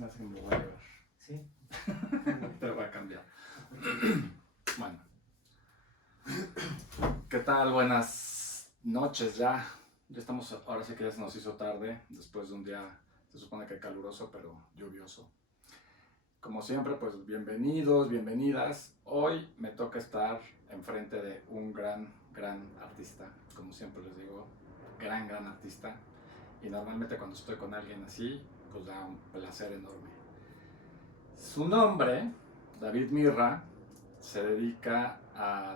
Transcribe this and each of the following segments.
me hace que me lo voy a llevar. ¿Sí? Te lo voy a cambiar. Bueno. ¿Qué tal? Buenas noches ya. Ya estamos, ahora sí que ya se nos hizo tarde, después de un día, se supone que caluroso, pero lluvioso. Como siempre, pues bienvenidos, bienvenidas. Hoy me toca estar enfrente de un gran artista. Como siempre les digo, gran artista. Y normalmente cuando estoy con alguien así, pues da un placer enorme. Su nombre, David Mirra, se dedica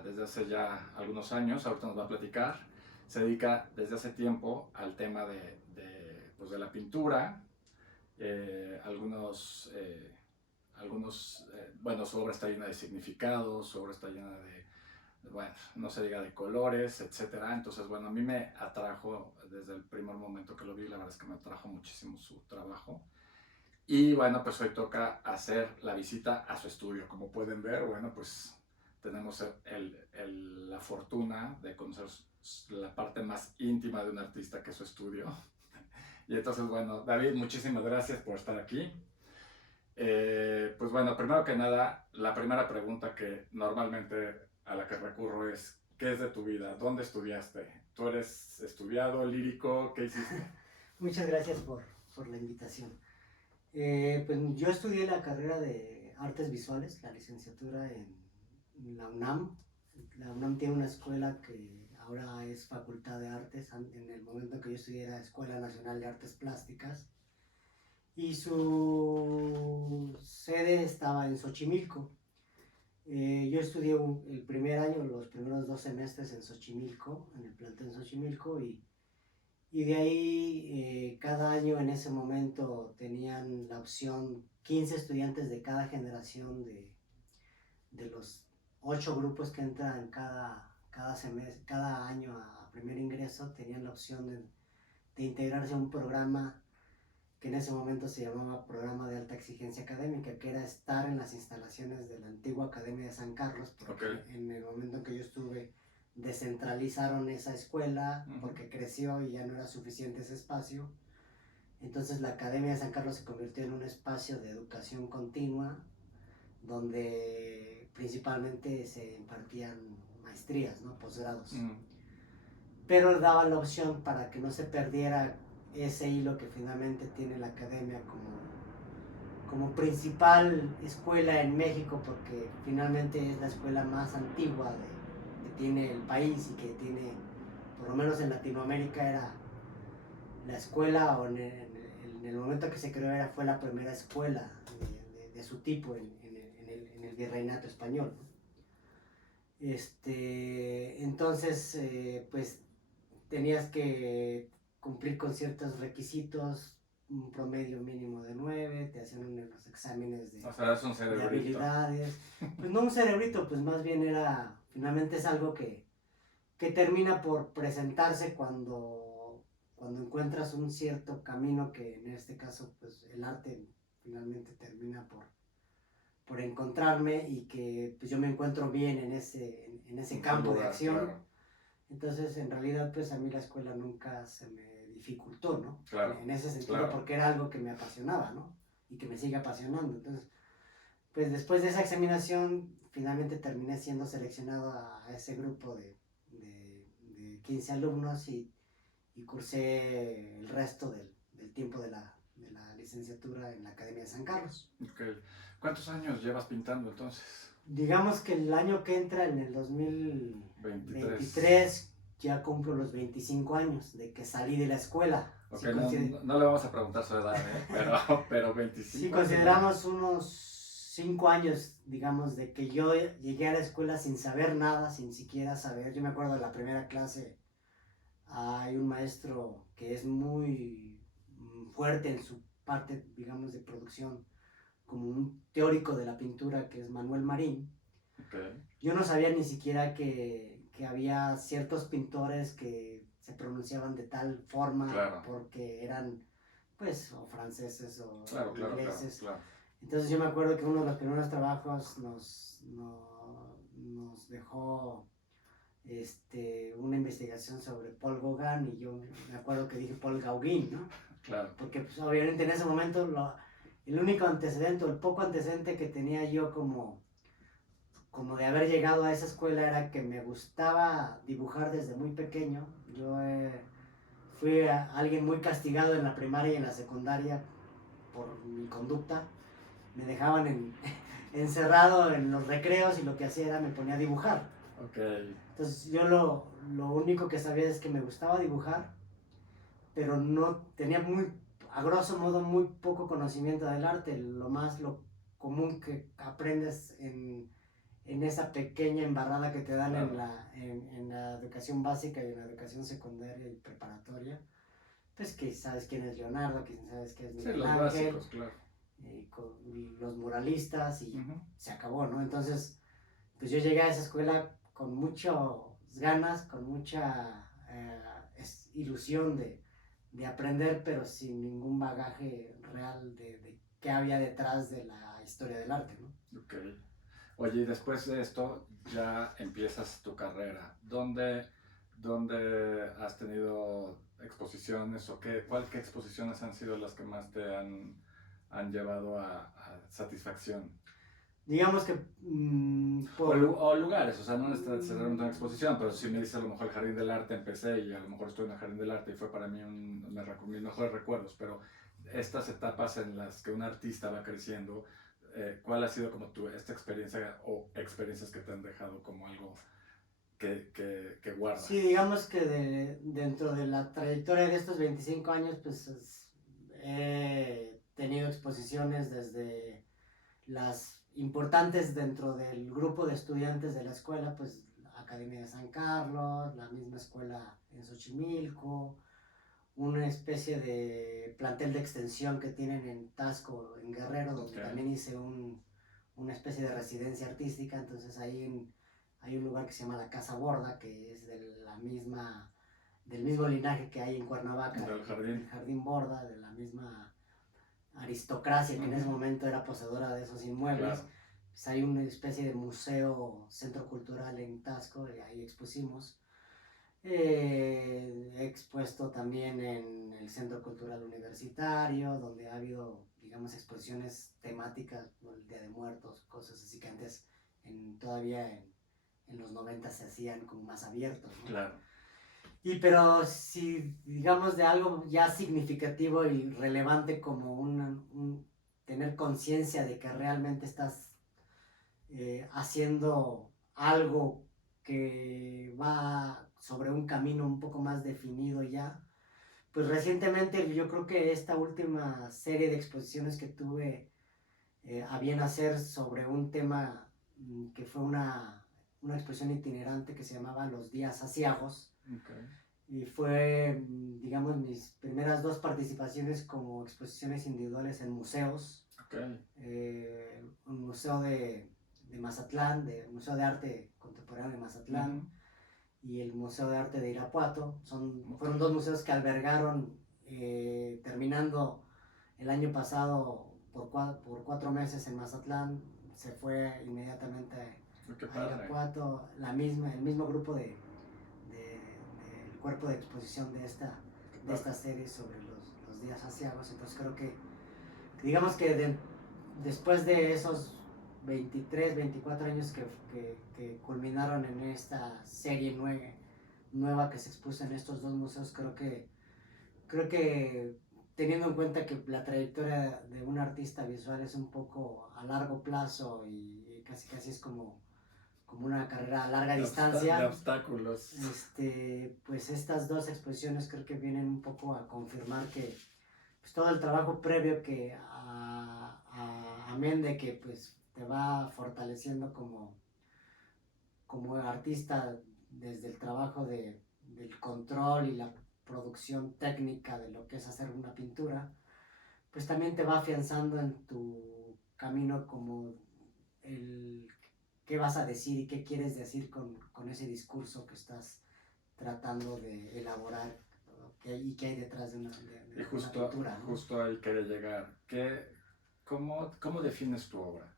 desde hace ya algunos años, ahorita nos va a platicar, se dedica desde hace tiempo al tema pues de la pintura, bueno, su obra está llena de significados, su obra está llena bueno, no se diga de colores, etcétera. Entonces, bueno, a mí me atrajo desde el primer momento que lo vi, la verdad es que me atrajo muchísimo su trabajo. Y bueno, pues hoy toca hacer la visita a su estudio. Como pueden ver, bueno, pues tenemos la fortuna de conocer la parte más íntima de un artista, que es su estudio. Y entonces, bueno, David, muchísimas gracias por estar aquí. Pues bueno, primero que nada, la primera pregunta que normalmente a la que recurro es, ¿qué es de tu vida? ¿Dónde estudiaste? ¿Tú eres estudiado, lírico? ¿Qué hiciste? Muchas gracias por la invitación. Pues yo estudié la carrera de Artes Visuales, la licenciatura en la UNAM. La UNAM tiene una escuela que ahora es Facultad de Artes. En el momento en que yo estudié era Escuela Nacional de Artes Plásticas. Y su sede estaba en Xochimilco. Yo estudié el primer año, los primeros 2 semestres en Xochimilco, en el plantel Xochimilco, y de ahí cada año en ese momento tenían la opción 15 estudiantes de cada generación de los 8 grupos que entran cada año a primer ingreso, tenían la opción de integrarse a un programa que en ese momento se llamaba Programa de Alta Exigencia Académica, que era estar en las instalaciones de la antigua Academia de San Carlos, porque en el momento en que yo estuve descentralizaron esa escuela porque creció y ya no era suficiente ese espacio. Entonces la Academia de San Carlos se convirtió en un espacio de educación continua donde principalmente se impartían maestrías, ¿no? Posgrados. Pero daba la opción para que no se perdiera ese hilo que finalmente tiene la academia como principal escuela en México, porque finalmente es la escuela más antigua que tiene el país y que tiene, por lo menos en Latinoamérica, era la escuela, o en el momento que se creó fue la primera escuela de su tipo en el virreinato español, ¿no? Entonces, pues tenías que cumplir con ciertos requisitos, un promedio mínimo de 9, te hacían unos exámenes O sea, es un de habilidades. Pues no un cerebrito, pues más bien finalmente es algo que termina por presentarse cuando encuentras un cierto camino, que en este caso pues el arte finalmente termina por encontrarme, y que pues yo me encuentro bien en ese campo de acción. Claro. Entonces, en realidad, pues a mí la escuela nunca se me dificultó, ¿no? Claro, en ese sentido, claro, porque era algo que me apasionaba, ¿no? Y que me sigue apasionando. Entonces, pues después de esa examinación, finalmente terminé siendo seleccionado a ese grupo de 15 alumnos, y cursé el resto del tiempo de la licenciatura en la Academia de San Carlos. Okay. ¿Cuántos años llevas pintando entonces? Digamos que el año que entra, en el 2023, ya cumplo los 25 años de que salí de la escuela. Okay, no le vamos a preguntar su edad, pero 25 Si consideramos unos 5 años, digamos, de que yo llegué a la escuela sin saber nada, sin siquiera saber. Yo me acuerdo de la primera clase, hay un maestro que es muy fuerte en su parte, digamos, de producción, como un teórico de la pintura, que es Manuel Marín. Okay. Yo no sabía ni siquiera que había ciertos pintores que se pronunciaban de tal forma, claro, porque eran, pues, o franceses o ingleses. Claro. Entonces yo me acuerdo que uno de los primeros trabajos nos dejó una investigación sobre Paul Gauguin, y yo me acuerdo que dije Paul Gauguin, ¿no? Claro. Porque pues, obviamente en ese momento el único antecedente, o el poco antecedente que tenía yo como de haber llegado a esa escuela era que me gustaba dibujar desde muy pequeño. Yo fui alguien muy castigado en la primaria y en la secundaria por mi conducta. Me dejaban encerrado en los recreos y lo que hacía era me ponía a dibujar. Ok. Entonces yo lo único que sabía es que me gustaba dibujar, pero no tenía a grosso modo, muy poco conocimiento del arte. Lo común que aprendes en esa pequeña embarrada que te dan Claro. en la educación básica y en la educación secundaria y preparatoria, pues que sabes quién es Leonardo, que sabes quién es Sí, Miguel los Ángel, básicos, claro. y los muralistas, y Ujú. se acabó, ¿no? Entonces, pues yo llegué a esa escuela con muchas ganas, con mucha ilusión de aprender, pero sin ningún bagaje real de qué había detrás de la historia del arte, ¿no? Ok. Oye, y después de esto ya empiezas tu carrera. ¿Dónde has tenido exposiciones o qué exposiciones han sido las que más te han llevado a satisfacción? Digamos que O lugares, o sea, no necesariamente una exposición, pero si me dices a lo mejor el Jardín del Arte empecé y a lo mejor estoy en el Jardín del Arte y fue para mí mis mejores recuerdos, pero estas etapas en las que un artista va creciendo, ¿cuál ha sido como esta experiencia o experiencias que te han dejado como algo que sí, guardas? digamos que dentro de la trayectoria de estos 25 años, pues he tenido exposiciones desde las importantes dentro del grupo de estudiantes de la escuela, pues Academia de San Carlos, la misma escuela en Xochimilco, una especie de plantel de extensión que tienen en Tasco, en Guerrero, donde Okay. también hice una especie de residencia artística. Entonces ahí hay un lugar que se llama la Casa Borda, que es del mismo linaje que hay en Cuernavaca, Del jardín. el Jardín Borda, de la misma aristocracia que en ese momento era poseedora de esos inmuebles. Claro. Pues hay una especie de museo, centro cultural en Tasco, y ahí expusimos. He expuesto también en el Centro Cultural Universitario, donde ha habido, digamos, exposiciones temáticas, ¿no? El Día de Muertos, cosas así que antes, todavía en los 90 se hacían como más abiertos, ¿no? Claro. Pero si, digamos, de algo ya significativo y relevante como tener conciencia de que realmente estás haciendo algo que va sobre un camino un poco más definido ya, pues recientemente yo creo que esta última serie de exposiciones que tuve a bien hacer sobre un tema que fue una exposición itinerante que se llamaba Los Días Asiagos. Okay. Y fue, digamos, mis primeras dos participaciones como exposiciones individuales en museos. Okay. Un museo de Mazatlán, un museo de arte contemporáneo de Mazatlán, y el Museo de Arte de Irapuato. Fueron dos museos que albergaron, terminando el año pasado por 4 meses en Mazatlán, se fue inmediatamente a Irapuato, el mismo grupo del cuerpo de exposición de esta serie sobre los días asiagos. Entonces creo que, digamos que después de esos 23, 24 años que culminaron en esta serie nueva que se expuso en estos dos museos, creo que teniendo en cuenta que la trayectoria de un artista visual es un poco a largo plazo y casi es como una carrera a larga distancia, de obstáculos. Pues estas dos exposiciones creo que vienen un poco a confirmar que pues, todo el trabajo previo que amén de que pues te va fortaleciendo como artista desde el trabajo del control y la producción técnica de lo que es hacer una pintura, pues también te va afianzando en tu camino como el qué vas a decir y qué quieres decir con ese discurso que estás tratando de elaborar, y qué hay detrás de una pintura, ¿no? Justo ahí quería llegar. ¿Cómo defines tu obra?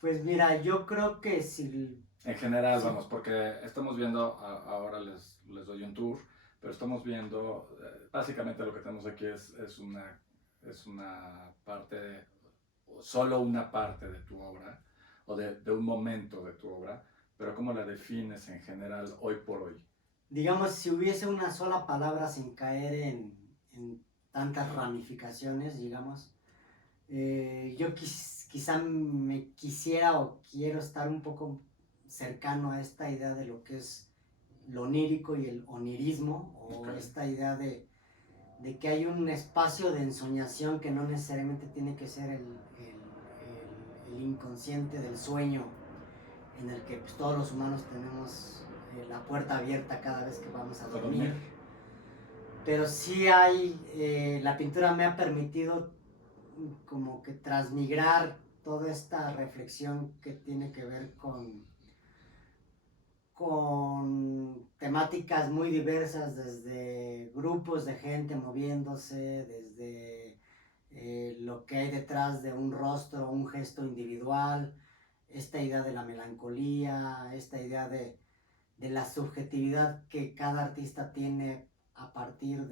Pues mira, yo creo que si... En general, sí. Vamos, porque estamos viendo, ahora les doy un tour, pero estamos viendo, básicamente lo que tenemos aquí es una parte solo una parte de tu obra o de un momento de tu obra, pero ¿cómo la defines en general hoy por hoy? Digamos, si hubiese una sola palabra sin caer en tantas ramificaciones, digamos, yo quizá me quisiera o quiero estar un poco cercano a esta idea de lo que es lo onírico y el onirismo, o Okay. esta idea de que hay un espacio de ensoñación que no necesariamente tiene que ser el inconsciente del sueño, en el que pues, todos los humanos tenemos la puerta abierta cada vez que vamos a dormir. Pero sí hay, la pintura me ha permitido como que transmigrar toda esta reflexión que tiene que ver con temáticas muy diversas, desde grupos de gente moviéndose, desde lo que hay detrás de un rostro, un gesto individual, esta idea de la melancolía, esta idea de la subjetividad que cada artista tiene a partir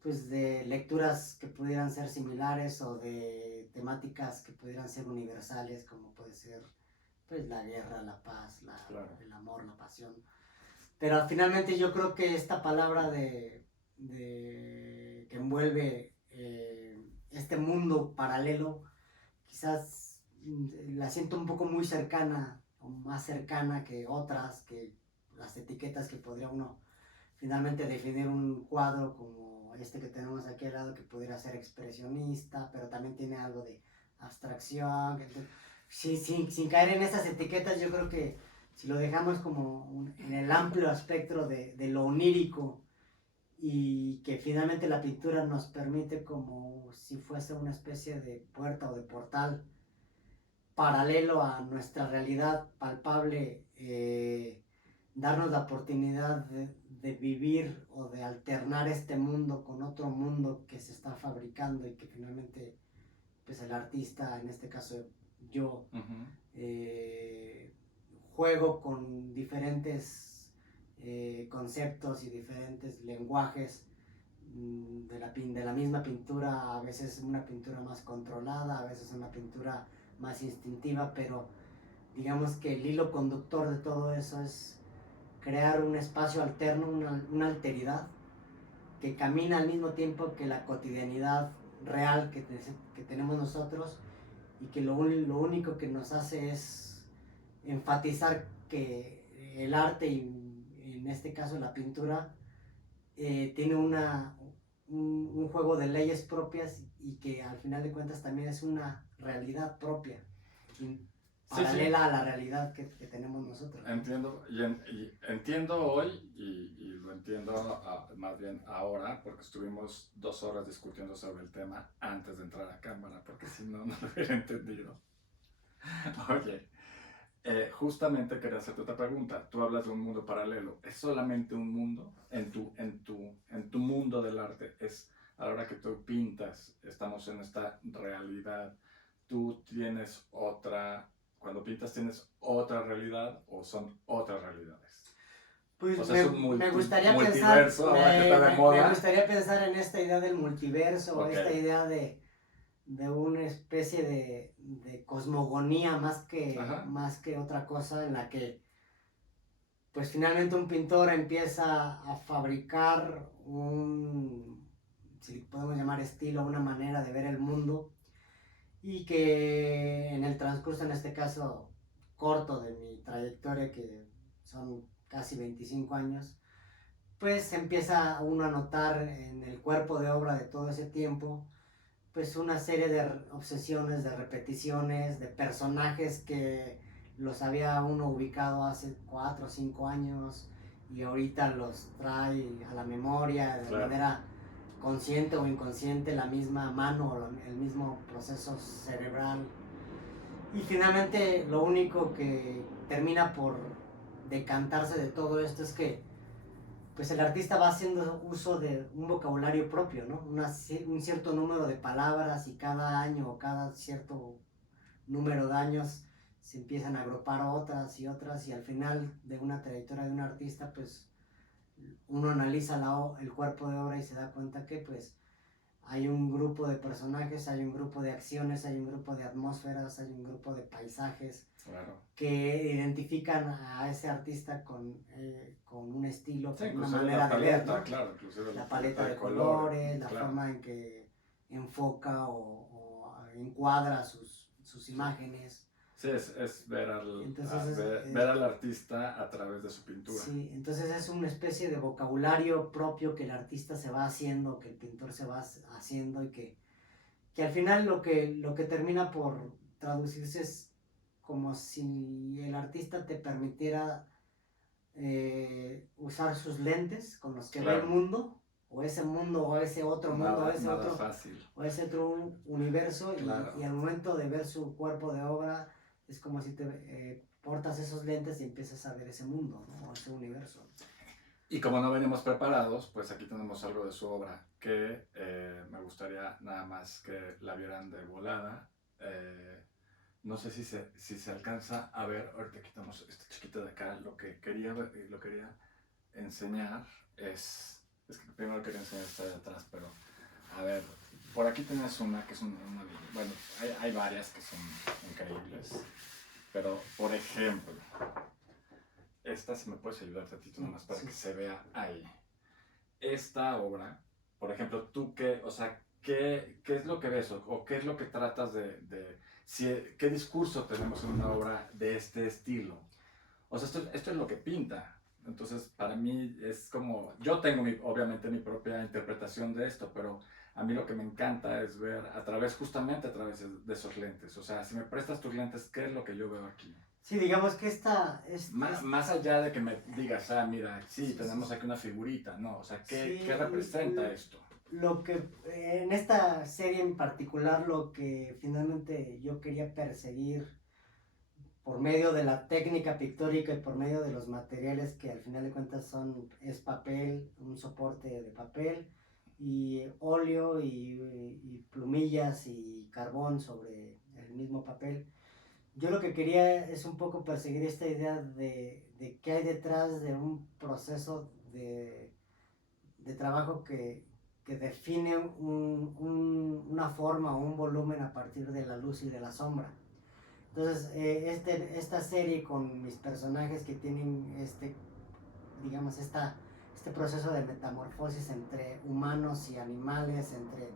pues de lecturas que pudieran ser similares o de temáticas que pudieran ser universales, como puede ser pues la guerra, la paz, Claro. el amor, la pasión. Pero finalmente yo creo que esta palabra que envuelve este mundo paralelo, quizás la siento un poco muy cercana o más cercana que otras, que las etiquetas que podría uno finalmente definir un cuadro como este que tenemos aquí al lado, que pudiera ser expresionista, pero también tiene algo de abstracción. Sin caer en esas etiquetas, yo creo que si lo dejamos como en el amplio espectro de lo onírico, y que finalmente la pintura nos permite como si fuese una especie de puerta o de portal paralelo a nuestra realidad palpable, darnos la oportunidad de vivir o de alternar este mundo con otro mundo que se está fabricando, y que finalmente pues el artista, en este caso yo, juego con diferentes conceptos y diferentes lenguajes de la misma pintura, a veces una pintura más controlada, a veces una pintura más instintiva, pero digamos que el hilo conductor de todo eso es crear un espacio alterno, una alteridad que camina al mismo tiempo que la cotidianidad real que tenemos nosotros, y que lo único que nos hace es enfatizar que el arte, y en este caso la pintura, tiene un juego de leyes propias, y que al final de cuentas también es una realidad propia, paralela a la realidad que tenemos nosotros. Entiendo, y entiendo hoy y lo entiendo más bien ahora, porque estuvimos 2 horas discutiendo sobre el tema antes de entrar a cámara, porque si no, no lo hubiera entendido. Oye, justamente quería hacerte otra pregunta. Tú hablas de un mundo paralelo. ¿Es solamente un mundo en tu mundo del arte? Es a la hora que tú pintas, estamos en esta realidad. Tú tienes otra, cuando pintas tienes otra realidad o son otras realidades. Pues o sea, me gustaría multiverso, pensar, ahora que está de moda. me gustaría pensar en esta idea del multiverso, Okay. esta idea de una especie de cosmogonía más que otra cosa, en la que pues finalmente un pintor empieza a fabricar si podemos llamar estilo, una manera de ver el mundo, y que en el transcurso, en este caso corto de mi trayectoria, que son casi 25 años, pues empieza uno a notar en el cuerpo de obra de todo ese tiempo pues una serie de obsesiones, de repeticiones, de personajes que los había uno ubicado hace 4 o 5 años, y ahorita los trae a la memoria de manera consciente o inconsciente, la misma mano o el mismo proceso cerebral. Y finalmente lo único que termina por decantarse de todo esto es que pues el artista va haciendo uso de un vocabulario propio, ¿no? Un cierto número de palabras, y cada año o cada cierto número de años se empiezan a agrupar otras y otras, y al final de una trayectoria de un artista, pues uno analiza el cuerpo de obra y se da cuenta que pues hay un grupo de personajes, hay un grupo de acciones, hay un grupo de atmósferas, hay un grupo de paisajes Claro. que identifican a ese artista con un estilo, Sí, con una inclusive manera la de ver, paleta, ¿no? claro, inclusive La paleta de colores, colores, la claro. forma en que enfoca o encuadra sus imágenes. Sí, es ver Entonces ver al artista a través de su pintura. sí, entonces es una especie de vocabulario propio que el artista se va haciendo, que el pintor se va haciendo y que al final lo que termina por traducirse es como si el artista te permitiera usar sus lentes con los que ve el mundo, o ese otro mundo, Nada fácil. o ese otro universo, Claro. y al momento de ver su cuerpo de obra, es como si te portas esos lentes y empiezas a ver ese mundo, ¿no? O ese universo. Y como no venimos preparados, pues aquí tenemos algo de su obra que me gustaría nada más que la vieran de volada. No sé si se alcanza a ver, ahorita quitamos esta chiquita de acá, lo que quería enseñar es que primero quería enseñar esta de atrás, pero a ver, por aquí tienes una que es bueno, hay varias que son increíbles, pero por ejemplo, esta, si me puedes ayudar tantito nomás para que se vea ahí. Esta obra, por ejemplo, tú qué, o sea, ¿qué es lo que ves o qué es lo que tratas qué discurso tenemos en una obra de este estilo? O sea, esto es lo que pinta. Entonces, para mí es como, yo tengo obviamente mi propia interpretación de esto, pero a mí lo que me encanta es ver justamente a través de esos lentes. O sea, si me prestas tus lentes, ¿qué es lo que yo veo aquí? Sí, digamos que Más allá de que me digas, mira, sí, tenemos aquí una figurita, ¿no? O sea, ¿qué representa esto? Lo que en esta serie en particular, lo que finalmente yo quería perseguir por medio de la técnica pictórica y por medio de los materiales que al final de cuentas es papel, un soporte de papel y óleo y plumillas y carbón sobre el mismo papel. Yo lo que quería es un poco perseguir esta idea de qué hay detrás de un proceso de trabajo que define una forma o un volumen a partir de la luz y de la sombra. Entonces, esta serie con mis personajes que tienen digamos, este proceso de metamorfosis entre humanos y animales, entre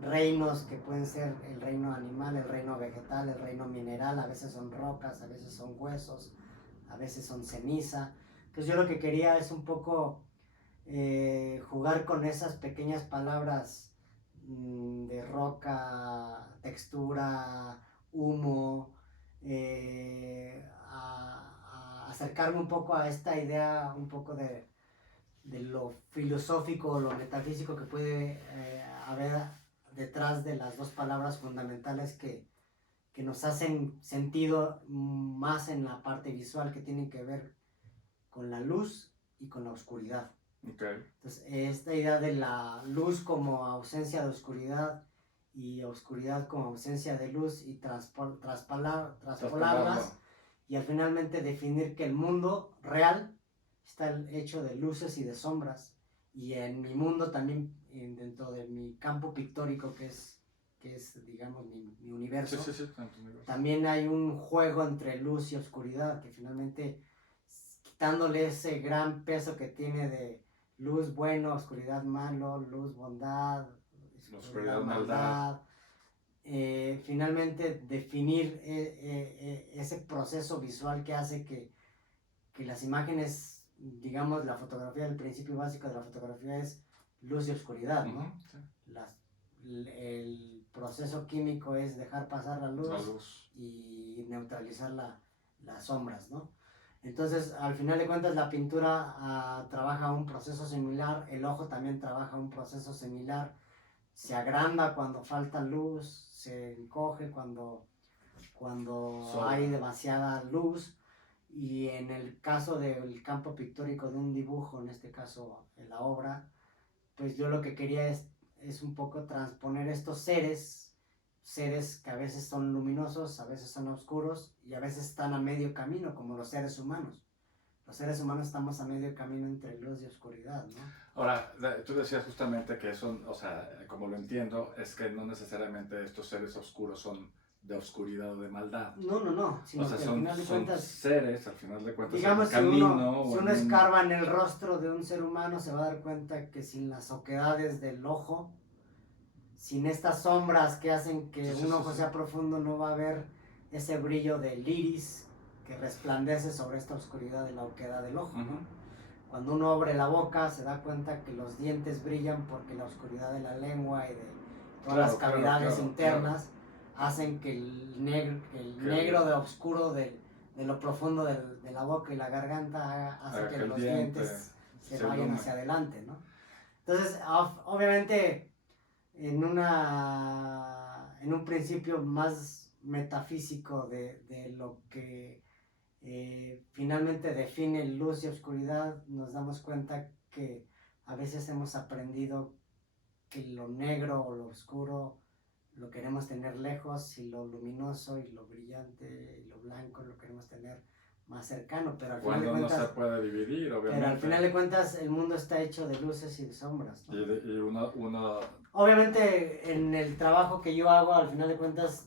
reinos que pueden ser el reino animal, el reino vegetal, el reino mineral, a veces son rocas, a veces son huesos, a veces son ceniza. Entonces yo lo que quería es un poco jugar con esas pequeñas palabras de roca, textura, humo, a acercarme un poco a esta idea un poco de lo filosófico o lo metafísico que puede haber detrás de las dos palabras fundamentales que nos hacen sentido más en la parte visual, que tienen que ver con la luz y con la oscuridad. Okay. Entonces, esta idea de la luz como ausencia de oscuridad y oscuridad como ausencia de luz y traspolarlas y al finalmente definir que el mundo real está hecho de luces y de sombras, y en mi mundo también, dentro de mi campo pictórico que es digamos mi universo, sí, también hay un juego entre luz y oscuridad que finalmente, quitándole ese gran peso que tiene de luz bueno, oscuridad malo, luz bondad, oscuridad maldad, finalmente definir ese proceso visual que hace que las imágenes, digamos, la fotografía, el principio básico de la fotografía es luz y oscuridad, ¿no? Sí. El proceso químico es dejar pasar la luz. Y neutralizar las sombras, ¿no? Entonces, al final de cuentas, la pintura trabaja un proceso similar, el ojo también trabaja un proceso similar, se agranda cuando falta luz, se encoge cuando hay demasiada luz, y en el caso del campo pictórico de un dibujo, en este caso en la obra, pues yo lo que quería es un poco transponer estos seres que a veces son luminosos, a veces son oscuros y a veces están a medio camino, como los seres humanos. los seres humanos estamos a medio camino entre luz y oscuridad, ¿no? Ahora, tú decías justamente que eso, o sea, como lo entiendo, es que no necesariamente estos seres oscuros son de oscuridad o de maldad. No, O sino sea, que al son, final de son cuentas, seres, al final de cuentas, en digamos, un camino si o uno en un... escarba en el rostro de un ser humano, se va a dar cuenta que sin las oquedades del ojo, sin estas sombras que hacen que Sí, sí, un sí, ojo sí. sea profundo, no va a haber ese brillo del iris que resplandece sobre esta oscuridad de la oquedad del ojo, ¿no? Ujú. Cuando uno abre la boca, se da cuenta que los dientes brillan porque la oscuridad de la lengua y de todas las Claro, cavidades claro. internas hacen que el negro de oscuro de lo profundo de la boca y la garganta hace Haga que que el los diente dientes se se vayan ilume. hacia adelante, ¿no? Entonces, obviamente, en un principio más metafísico de lo que finalmente define luz y oscuridad, nos damos cuenta que a veces hemos aprendido que lo negro o lo oscuro lo queremos tener lejos y lo luminoso y lo brillante y lo blanco lo queremos tener más cercano, pero al final de Cuando no se cuentas, puede dividir, obviamente. el mundo está hecho de luces y de sombras, ¿no? Y uno... Obviamente en el trabajo que yo hago, al final de cuentas,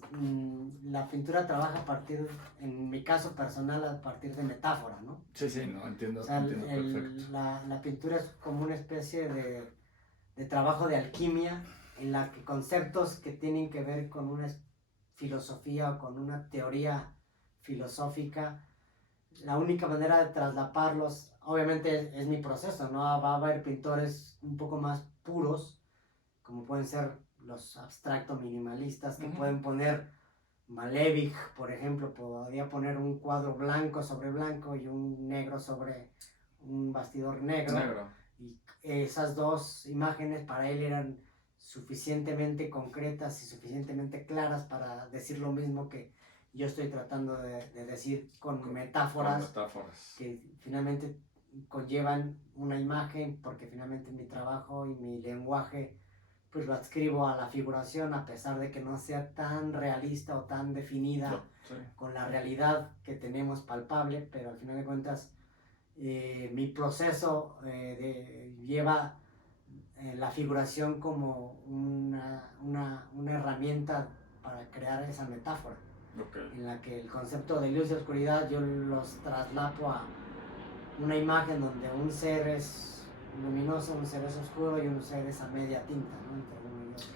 la pintura trabaja a partir, en mi caso personal, a partir de metáfora, ¿no? Sí, sí, no, entiendo, O sea, entiendo perfecto. la pintura es como una especie de trabajo de alquimia en la que conceptos que tienen que ver con una filosofía o con una teoría filosófica, la única manera de traslaparlos, obviamente es mi proceso, ¿no? Va a haber pintores un poco más puros, como pueden ser los abstractos minimalistas, que pueden poner Malevich, por ejemplo, podría poner un cuadro blanco sobre blanco y un negro sobre un bastidor negro. Y esas dos imágenes para él eran suficientemente concretas y suficientemente claras para decir lo mismo que yo estoy tratando de decir con metáforas que finalmente conllevan una imagen, porque finalmente mi trabajo y mi lenguaje pues lo adscribo a la figuración, a pesar de que no sea tan realista o tan definida Sí. con la realidad que tenemos palpable, pero al final de cuentas mi proceso lleva la figuración como una herramienta para crear esa metáfora, en la que el concepto de luz y oscuridad yo los traslapo a una imagen donde un ser es luminoso, un ser es oscuro y un ser es a media tinta, ¿no? Entre uno y otro.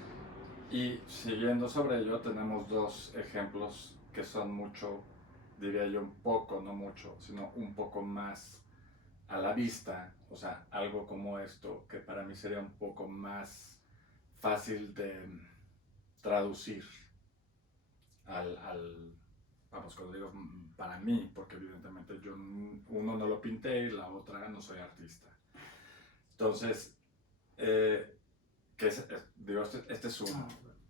Y siguiendo sobre ello, tenemos dos ejemplos que son mucho, diría yo, un poco, no mucho, sino un poco más a la vista. O sea, algo como esto, que para mí sería un poco más fácil de traducir vamos, cuando digo para mí, porque evidentemente yo, uno no lo pinté y la otra no soy artista. Entonces, digo, este es uno.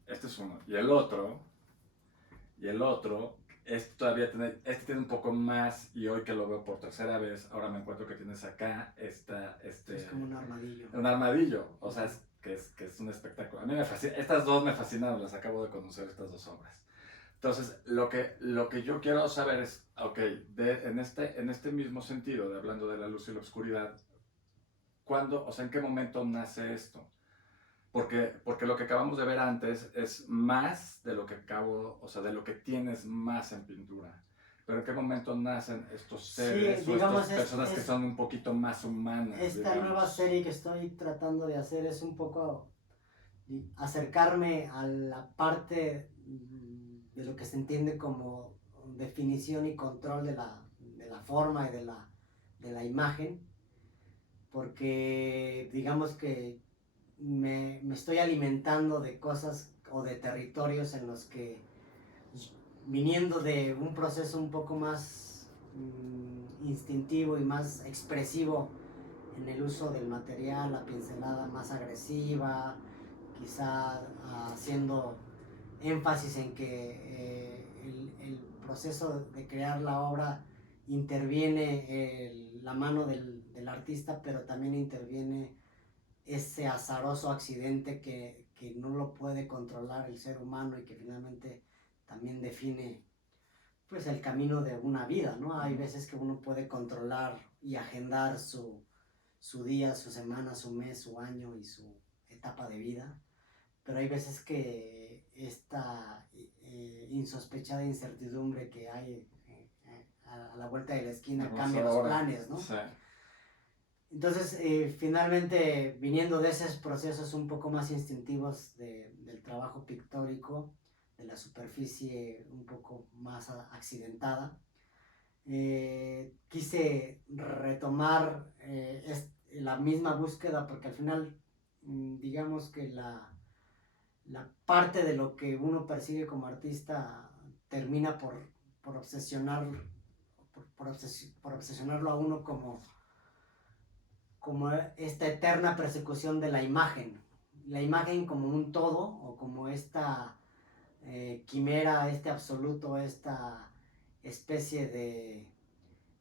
Este es uno. Y el otro, este todavía este tiene un poco más, y hoy que lo veo por tercera vez, ahora me encuentro que tienes acá es como un armadillo. Un armadillo, o sea, que es un espectáculo. A mí me fascina, estas dos me fascinaron, las acabo de conocer, estas dos obras. Entonces, lo que yo quiero saber es, ok, en este mismo sentido, de hablando de la luz y la oscuridad, ¿cuándo, o sea, en qué momento nace esto? Porque lo que acabamos de ver antes es más de lo que de lo que tienes más en pintura. Pero ¿en qué momento nacen estos seres o estas personas que son un poquito más humanas? Esta nueva serie que estoy tratando de hacer es un poco acercarme a la parte de lo que se entiende como definición y control de la forma y de la imagen, porque digamos que me estoy alimentando de cosas o de territorios en los que, viniendo de un proceso un poco más instintivo y más expresivo en el uso del material, la pincelada más agresiva, quizá haciendo énfasis en que el proceso de crear la obra interviene la mano del artista, pero también interviene ese azaroso accidente que no lo puede controlar el ser humano y que finalmente también define pues el camino de una vida, ¿no? Hay veces que uno puede controlar y agendar su día, su semana, su mes, su año y su etapa de vida, pero hay veces que esta insospechada incertidumbre que hay a la vuelta de la esquina cambia los planes, ¿no? Sí. Entonces, finalmente, viniendo de esos procesos un poco más instintivos del trabajo pictórico, de la superficie un poco más accidentada, quise retomar la misma búsqueda, porque al final, digamos que la parte de lo que uno persigue como artista termina por obsesionar, por obsesionarlo a uno como esta eterna persecución de la imagen como un todo, o como esta quimera, este absoluto, esta especie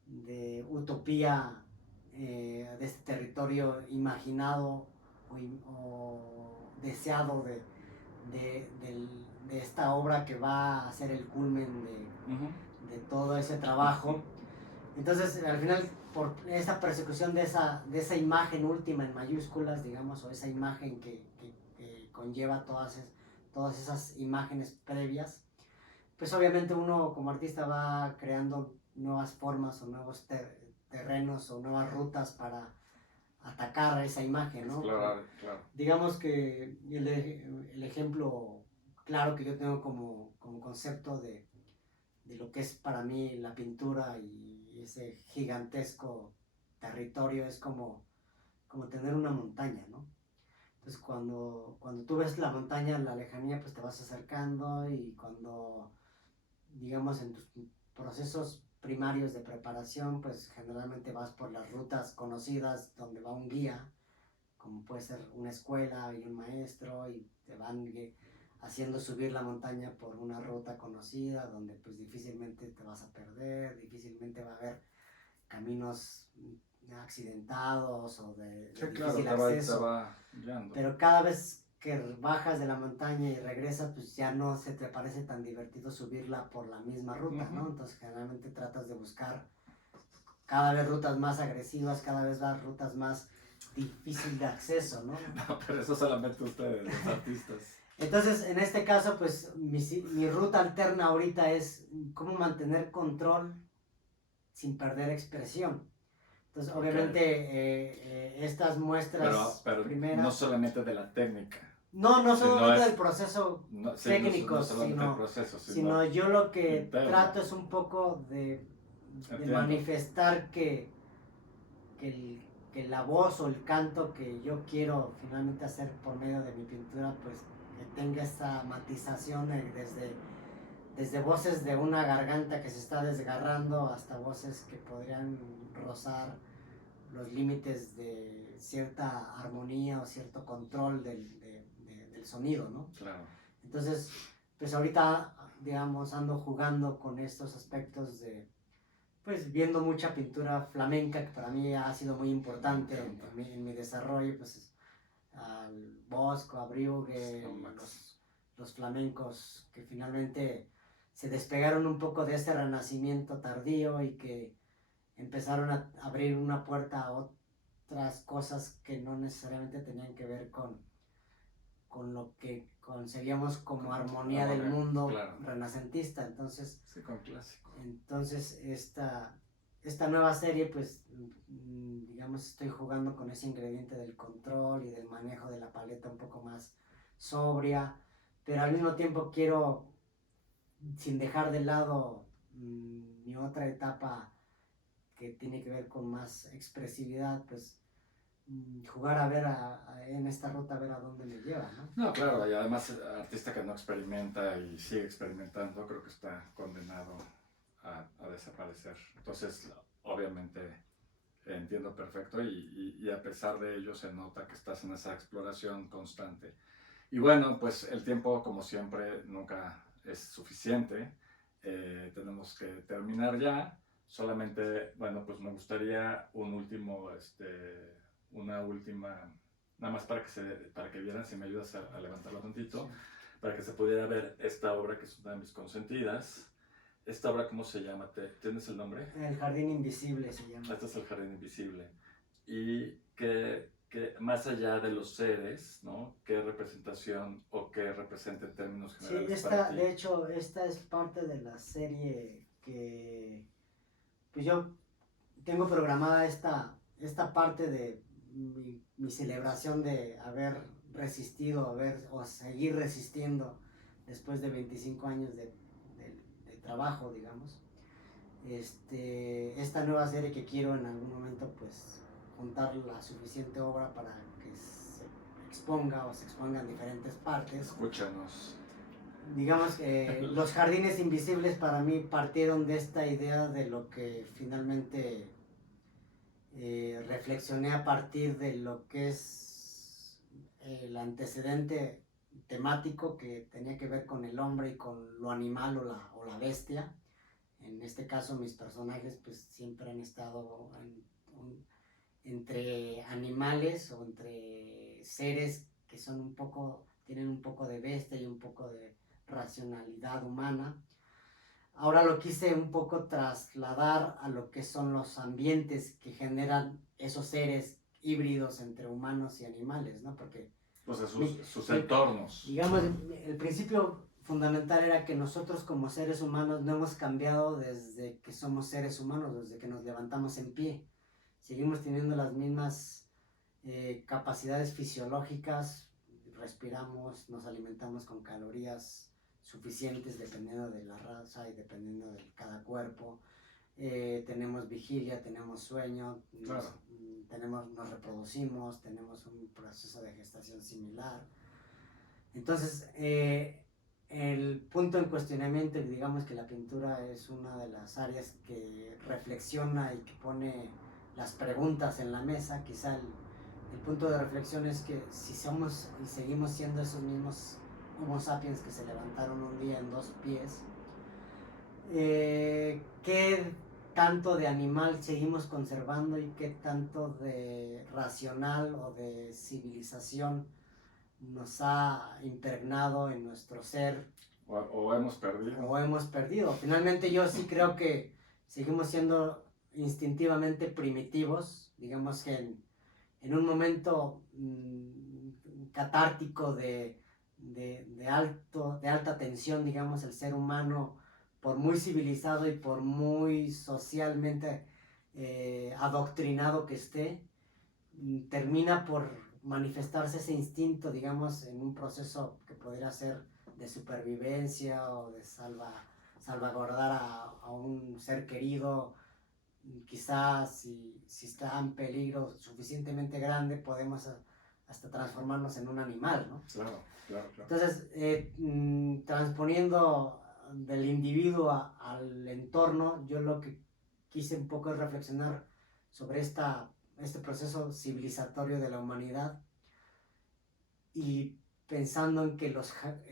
de utopía de este territorio imaginado o deseado de esta obra que va a ser el culmen de todo ese trabajo. Entonces, al final, por esta persecución de esa imagen última en mayúsculas, digamos, o esa imagen que conlleva todas esas imágenes previas, pues obviamente uno como artista va creando nuevas formas o nuevos terrenos o nuevas rutas para atacar esa imagen, ¿no? Claro. Digamos que el ejemplo claro que yo tengo como concepto de lo que es para mí la pintura y ese gigantesco territorio es como tener una montaña, ¿no? Entonces cuando tú ves la montaña en la lejanía, pues te vas acercando, y cuando, digamos, en tus procesos primarios de preparación, pues generalmente vas por las rutas conocidas donde va un guía, como puede ser una escuela y un maestro, y te van haciendo subir la montaña por una ruta conocida, donde pues difícilmente te vas a perder, difícilmente va a haber caminos accidentados o de difícil acceso. Pero cada vez que bajas de la montaña y regresas, pues ya no se te parece tan divertido subirla por la misma ruta, ¿no? Entonces generalmente tratas de buscar cada vez rutas más agresivas, cada vez más rutas más difícil de acceso, ¿no? No, pero eso solamente ustedes, los artistas. Entonces, en este caso, pues mi ruta alterna ahorita es cómo mantener control sin perder expresión. Entonces, obviamente, estas muestras pero primeras... no solamente de la técnica. No solamente del proceso técnico, sino yo lo que trato es un poco de manifestar que la voz o el canto que yo quiero finalmente hacer por medio de mi pintura, pues que tenga esa matización desde voces de una garganta que se está desgarrando hasta voces que podrían rozar los límites de cierta armonía o cierto control del sonido, ¿no? Claro. Entonces, pues ahorita, digamos, ando jugando con estos aspectos de, pues viendo mucha pintura flamenca, que para mí ha sido muy importante en mi desarrollo, pues al Bosco, a Brieuge, los flamencos que finalmente se despegaron un poco de ese renacimiento tardío y que empezaron a abrir una puerta a otras cosas que no necesariamente tenían que ver con lo que concebíamos como armonía del mundo renacentista. Entonces, sí, con clásico. Entonces esta nueva serie, pues digamos, estoy jugando con ese ingrediente del control y del manejo de la paleta un poco más sobria, pero al mismo tiempo quiero, sin dejar de lado mi otra etapa que tiene que ver con más expresividad, pues jugar a ver en esta ruta, a ver a dónde me lleva, ¿no? No, claro, y además artista que no experimenta y sigue experimentando, creo que está condenado a desaparecer. Entonces, obviamente, entiendo perfecto, y a pesar de ello se nota que estás en esa exploración constante. Y bueno, pues el tiempo, como siempre, nunca es suficiente. Tenemos que terminar ya. Solamente, bueno, pues me gustaría una última, nada más para que vieran, si me ayudas a levantarlo tantito, para que se pudiera ver esta obra que es una de mis consentidas. ¿Esta obra cómo se llama? ¿Tienes el nombre? El Jardín Invisible se llama. Este es el Jardín Invisible. Y que más allá de los seres, ¿no? ¿Qué representación o qué representa en términos Sí, generales para ti? de hecho, esta es parte de la serie que pues yo tengo programada esta parte de mi celebración de haber resistido, o seguir resistiendo después de 25 años de trabajo, digamos. Esta nueva serie que quiero en algún momento pues juntar la suficiente obra para que se exponga o se expongan diferentes partes. Escúchanos. Digamos que los jardines invisibles para mí partieron de esta idea de lo que finalmente reflexioné a partir de lo que es el antecedente temático que tenía que ver con el hombre y con lo animal o la bestia. En este caso mis personajes pues siempre han estado entre animales o entre seres que son tienen un poco de bestia y un poco de racionalidad humana. Ahora lo quise un poco trasladar a lo que son los ambientes que generan esos seres híbridos entre humanos y animales, ¿no? Porque pues sus entornos. Digamos, el principio fundamental era que nosotros como seres humanos no hemos cambiado desde que somos seres humanos, desde que nos levantamos en pie. Seguimos teniendo las mismas capacidades fisiológicas, respiramos, nos alimentamos con calorías suficientes dependiendo de la raza y dependiendo de cada cuerpo. Tenemos vigilia, tenemos sueño, claro. nos reproducimos, tenemos un proceso de gestación similar. Entonces, el punto en cuestionamiento, y digamos que la pintura es una de las áreas que reflexiona y que pone las preguntas en la mesa. Quizá el punto de reflexión es que si somos y seguimos siendo esos mismos Homo sapiens que se levantaron un día en dos pies, ¿qué tanto de animal seguimos conservando y qué tanto de racional o de civilización nos ha impregnado en nuestro ser? O hemos perdido. O hemos perdido. Finalmente yo sí creo que seguimos siendo instintivamente primitivos, digamos que en un momento catártico de alta tensión, digamos, el ser humano, por muy civilizado y por muy socialmente adoctrinado que esté, termina por manifestarse ese instinto, digamos, en un proceso que podría ser de supervivencia o de salvaguardar a un ser querido. Quizás si está en peligro suficientemente grande podemos hasta transformarnos en un animal, ¿no? Claro. Entonces, transponiendo del individuo al entorno, yo lo que quise un poco es reflexionar sobre este proceso civilizatorio de la humanidad y pensando en que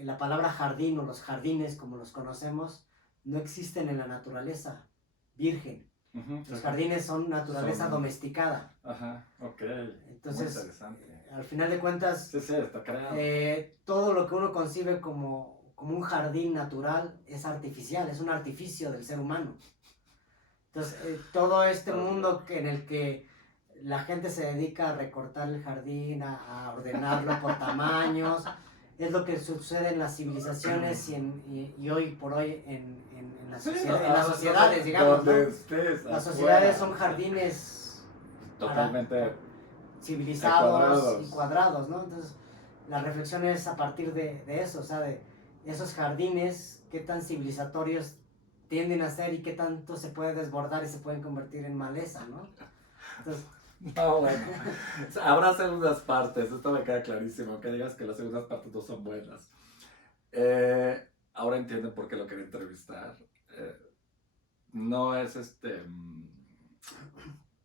la palabra jardín o los jardines como los conocemos no existen en la naturaleza virgen. Los jardines son naturaleza domesticada. Ajá, ok. Entonces, muy interesante. Al final de cuentas, sí, está creado. Todo lo que uno concibe como un jardín natural es artificial, es un artificio del ser humano. Entonces, todo este mundo en el que la gente se dedica a recortar el jardín, a ordenarlo por tamaños, es lo que sucede en las civilizaciones y hoy por hoy en las sociedades, digamos, ¿no? Las sociedades son jardines totalmente civilizados y cuadrados, ¿no? Entonces, la reflexión es a partir de eso, o sea, de esos jardines, qué tan civilizatorios tienden a ser y qué tanto se puede desbordar y se pueden convertir en maleza, ¿no? Entonces, no, bueno, habrá segundas partes, esto me queda clarísimo, que digas que las segundas partes no son buenas. Ahora entienden por qué lo quería entrevistar. No es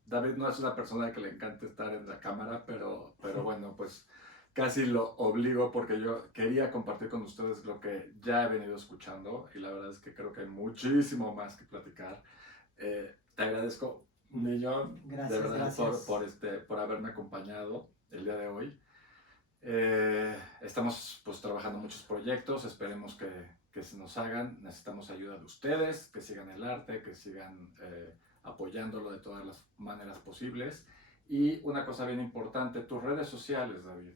David no es una persona que le encanta estar en la cámara, pero bueno, pues casi lo obligo porque yo quería compartir con ustedes lo que ya he venido escuchando y la verdad es que creo que hay muchísimo más que platicar. Te agradezco un millón, gracias, de verdad, gracias. por haberme acompañado el día de hoy. Estamos pues trabajando muchos proyectos, esperemos que que se nos hagan. Necesitamos ayuda de ustedes, que sigan el arte, que sigan apoyándolo de todas las maneras posibles. Y una cosa bien importante, tus redes sociales, David,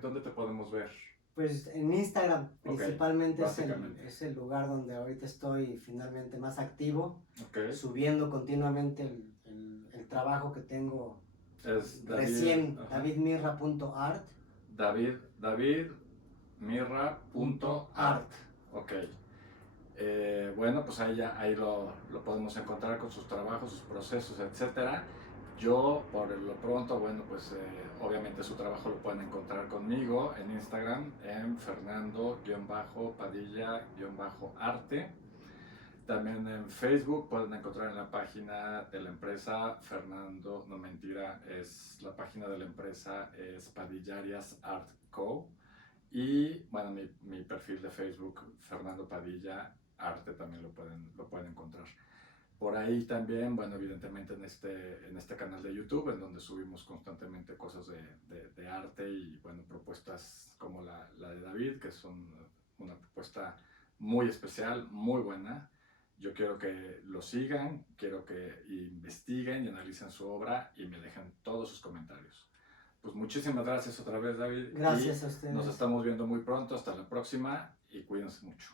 ¿dónde te podemos ver? Pues en Instagram principalmente básicamente. es el lugar donde ahorita estoy finalmente más activo, Okay. subiendo continuamente el trabajo que tengo Es recién, davidmirra.art. davidmirra.art. Ok. Bueno, pues ahí lo podemos encontrar con sus trabajos, sus procesos, etcétera. Yo, por lo pronto, bueno, pues obviamente su trabajo lo pueden encontrar conmigo en Instagram, en Fernando-Padilla-Arte. También en Facebook pueden encontrar en la página de la empresa Fernando, no mentira, es la página de la empresa es Padillarias Art Co. Y bueno, mi perfil de Facebook, Fernando Padilla Arte, también lo pueden encontrar. Por ahí también, bueno, evidentemente en este canal de YouTube, en donde subimos constantemente cosas de arte y, bueno, propuestas como la de David, que son una propuesta muy especial, muy buena. Yo quiero que lo sigan, quiero que investiguen y analicen su obra y me dejen todos sus comentarios. Pues muchísimas gracias otra vez, David. Gracias a ustedes. Nos estamos viendo muy pronto. Hasta la próxima y cuídense mucho.